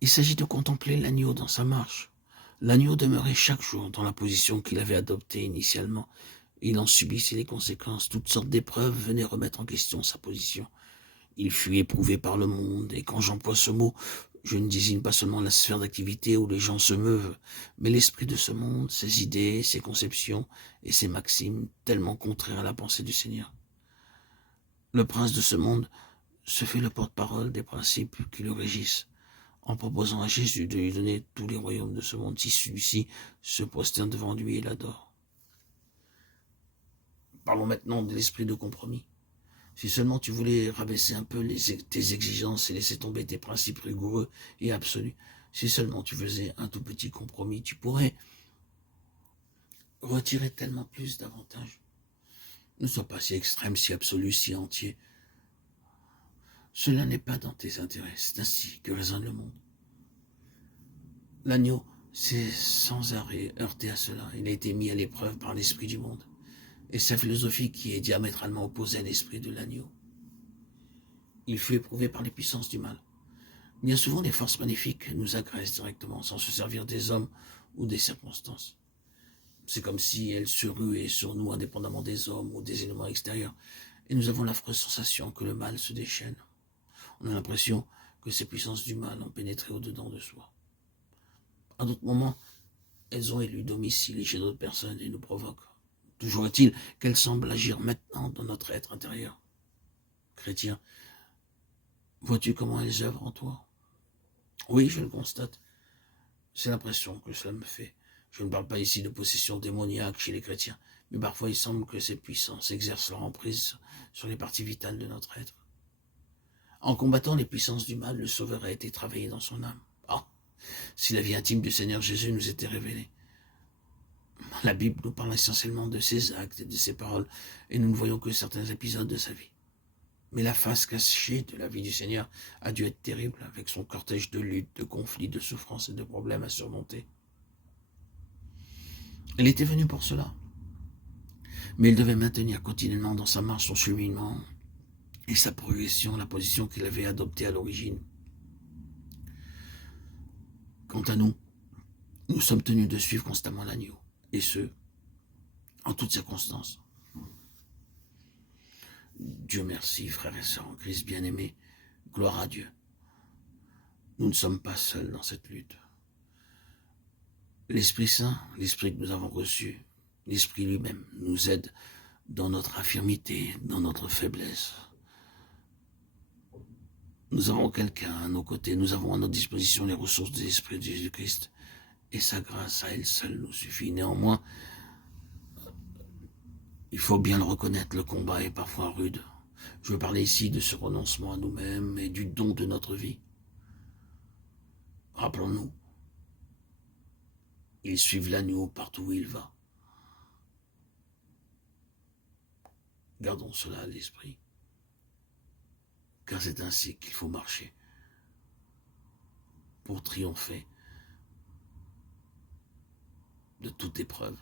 Il s'agit de contempler l'agneau dans sa marche. L'agneau demeurait chaque jour dans la position qu'il avait adoptée initialement. Il en subissait les conséquences. Toutes sortes d'épreuves venaient remettre en question sa position. Il fut éprouvé par le monde, et quand j'emploie ce mot, je ne désigne pas seulement la sphère d'activité où les gens se meuvent, mais l'esprit de ce monde, ses idées, ses conceptions et ses maximes tellement contraires à la pensée du Seigneur. Le prince de ce monde se fait le porte-parole des principes qui le régissent, en proposant à Jésus de lui donner tous les royaumes de ce monde si celui-ci se prosterne devant lui et l'adore. Parlons maintenant de l'esprit de compromis. Si seulement tu voulais rabaisser un peu tes exigences et laisser tomber tes principes rigoureux et absolus, si seulement tu faisais un tout petit compromis, tu pourrais retirer tellement plus d'avantages. Ne sois pas si extrême, si absolu, si entier. Cela n'est pas dans tes intérêts, c'est ainsi que raisonne le monde. L'agneau s'est sans arrêt heurté à cela. Il a été mis à l'épreuve par l'esprit du monde et sa philosophie qui est diamétralement opposée à l'esprit de l'agneau. Il fut éprouvé par les puissances du mal. Bien souvent, les forces magnifiques nous agressent directement, sans se servir des hommes ou des circonstances. C'est comme si elles se ruaient sur nous indépendamment des hommes ou des éléments extérieurs, et nous avons l'affreuse sensation que le mal se déchaîne. On a l'impression que ces puissances du mal ont pénétré au-dedans de soi. À d'autres moments, elles ont élu domicile chez d'autres personnes et nous provoquent. Toujours est-il qu'elles semblent agir maintenant dans notre être intérieur. Chrétien, vois-tu comment elles œuvrent en toi? Oui, je le constate. C'est l'impression que cela me fait. Je ne parle pas ici de possession démoniaque chez les chrétiens, mais parfois il semble que ces puissances exercent leur emprise sur les parties vitales de notre être. En combattant les puissances du mal, le Sauveur a été travaillé dans son âme. Ah, si la vie intime du Seigneur Jésus nous était révélée. La Bible nous parle essentiellement de ses actes et de ses paroles, et nous ne voyons que certains épisodes de sa vie. Mais la face cachée de la vie du Seigneur a dû être terrible, avec son cortège de luttes, de conflits, de souffrances et de problèmes à surmonter. Il était venu pour cela. Mais il devait maintenir continuellement dans sa marche son cheminement et sa progression, la position qu'il avait adoptée à l'origine. Quant à nous, nous sommes tenus de suivre constamment l'agneau, et ce, en toutes circonstances. Dieu merci, frères et sœurs en Christ bien-aimés, gloire à Dieu. Nous ne sommes pas seuls dans cette lutte. L'Esprit Saint, l'Esprit que nous avons reçu, l'Esprit lui-même nous aide dans notre infirmité, dans notre faiblesse. Nous avons quelqu'un à nos côtés, nous avons à notre disposition les ressources de l'Esprit de Jésus-Christ, et sa grâce à elle seule nous suffit. Néanmoins, il faut bien le reconnaître, le combat est parfois rude. Je veux parler ici de ce renoncement à nous-mêmes et du don de notre vie. Rappelons-nous, ils suivent l'agneau partout où il va. Gardons cela à l'esprit, car c'est ainsi qu'il faut marcher pour triompher de toute épreuve.